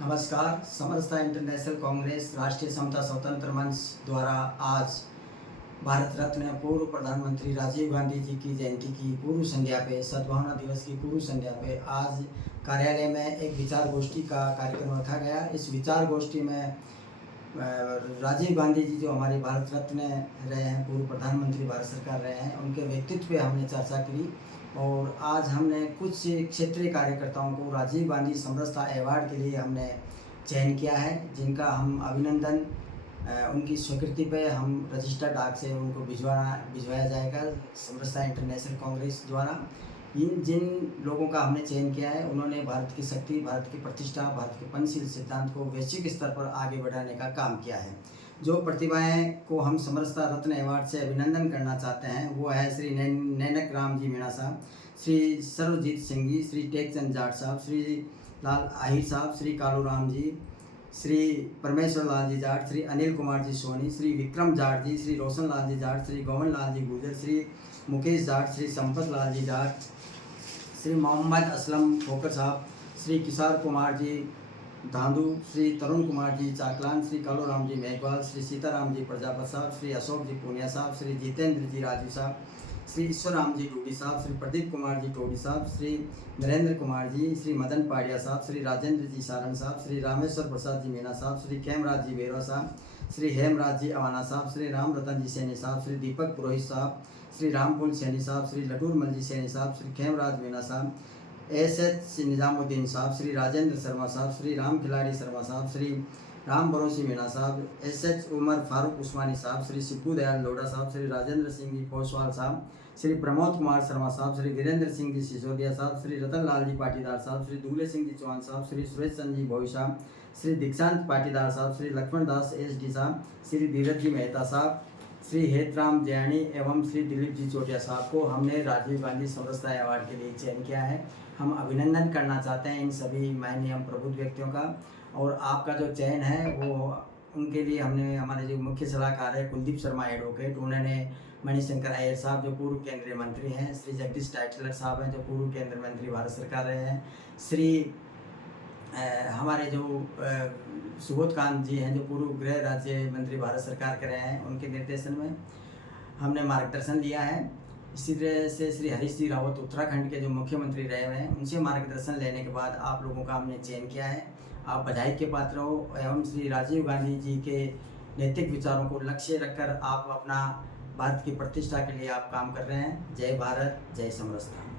नमस्कार। समरसता इंटरनेशनल कांग्रेस राष्ट्रीय समता स्वतंत्र मंच द्वारा आज भारत रत्न पूर्व प्रधानमंत्री राजीव गांधी जी की जयंती की पूर्व संध्या पे, सद्भावना दिवस की पूर्व संध्या पे आज कार्यालय में एक विचार गोष्ठी का कार्यक्रम रखा गया। इस विचार गोष्ठी में राजीव गांधी जी जो हमारे भारत रत्न रहे हैं, पूर्व प्रधानमंत्री भारत सरकार रहे हैं, उनके व्यक्तित्व पे हमने चर्चा की और आज हमने कुछ क्षेत्रीय कार्यकर्ताओं को राजीव गांधी समरसता अवार्ड के लिए हमने चयन किया है, जिनका हम अभिनंदन उनकी स्वीकृति पे हम रजिस्टर्ड डाक से उनको भिजवाया जाएगा समरसता इंटरनेशनल कांग्रेस द्वारा। जिन लोगों का हमने चयन किया है, उन्होंने भारत की शक्ति, भारत की प्रतिष्ठा, भारत के पंचशील सिद्धांत को वैश्विक स्तर पर आगे बढ़ाने का काम किया है। जो प्रतिभाएं को हम समरसता रत्न अवार्ड से अभिनंदन करना चाहते हैं वो है श्री नैनक राम जी मीणा साहब, श्री सर्वजीत सिंह जी, श्री टेकचंद जाट साहब, श्री लाल आहिर साहब, श्री कालू राम जी, श्री परमेश्वर लाल जी जाट, श्री अनिल कुमार जी सोनी, श्री विक्रम जाट जी, श्री रोशन लाल जी जाट, श्री गोवन लाल जी गुजर, श्री मुकेश जाट, श्री संपत लाल जी जाट, श्री मोहम्मद असलम खोकर साहब, श्री किशोर कुमार जी धांधु, श्री तरुण कुमार जी चाकलान, श्री कालू राम जी मेघवाल, श्री सीताराम जी प्रजापत साहब, श्री अशोक जी पूनिया साहब, श्री जितेंद्र जी राजू साहब, श्री ईश्वर राम जी डूडी साहब, श्री प्रदीप कुमार जी टोडी साहब, श्री नरेंद्र कुमार जी, श्री मदन पाड़िया साहब, श्री राजेंद्र जी सारण साहब, श्री रामेश्वर प्रसाद जी मीना साहब, श्री खेमराज जी बेरवा साहब, श्री हेमराज जी अवाना साहब, श्री राम रतन जी सैनी साहब, श्री दीपक पुरोहित साहब, श्री रामपुल सैनी साहब, श्री लटूरमल जी सैनी साहब, श्री खेमराज मीना साहब, एस निजामुद्दीन साहब, श्री राजेंद्र शर्मा साहब, श्री राम खिलाड़ी शर्मा साहब, श्री राम भरोसी मीना साहब, एस उमर फारूक उस्मानी साहब, श्री शिबू दयाल लोढ़ा साहब, श्री राजेंद्र सिंह जी पोसवाल साहब, श्री प्रमोद कुमार शर्मा साहब, श्री वीरेंद्र सिंह जी सिसोदिया साहब, श्री रतन लाल जी पाटीदार साहब, श्री दुगले सिंह जी चौहान साहब, श्री सुरेश चंद जी भोई साहब, श्री दीक्षांत पाटीदार साहब, श्री लक्ष्मण दास SD साहब, श्री धीरज जी मेहता साहब, श्री हेतराम जयानी एवं श्री दिलीप जी चोटिया साहब को हमने राजीव गांधी समरसता अवार्ड के लिए चयन किया है। हम अभिनंदन करना चाहते हैं इन सभी माननीय प्रबुद्ध व्यक्तियों का, और आपका जो चयन है वो उनके लिए हमने हमारे जो मुख्य सलाहकार है कुलदीप शर्मा एडवोकेट, उन्होंने मणिशंकर अय्यर साहब जो पूर्व केंद्रीय मंत्री हैं, श्री जगदीश टाइटलर साहब हैं जो पूर्व केंद्रीय मंत्री भारत सरकार रहे हैं, श्री हमारे जो सुबोध कांत जी हैं जो पूर्व गृह राज्य मंत्री भारत सरकार के रहे हैं, उनके निर्देशन में हमने मार्गदर्शन लिया है। इसी तरह से श्री हरीश जी रावत उत्तराखंड के जो मुख्यमंत्री रहे हुए हैं, उनसे मार्गदर्शन लेने के बाद आप लोगों का हमने चयन किया है। आप बधाई के पात्र हो एवं श्री राजीव गांधी जी के नैतिक विचारों को लक्ष्य रखकर आप अपना भारत की प्रतिष्ठा के लिए आप काम कर रहे हैं। जय भारत, जय समरसता।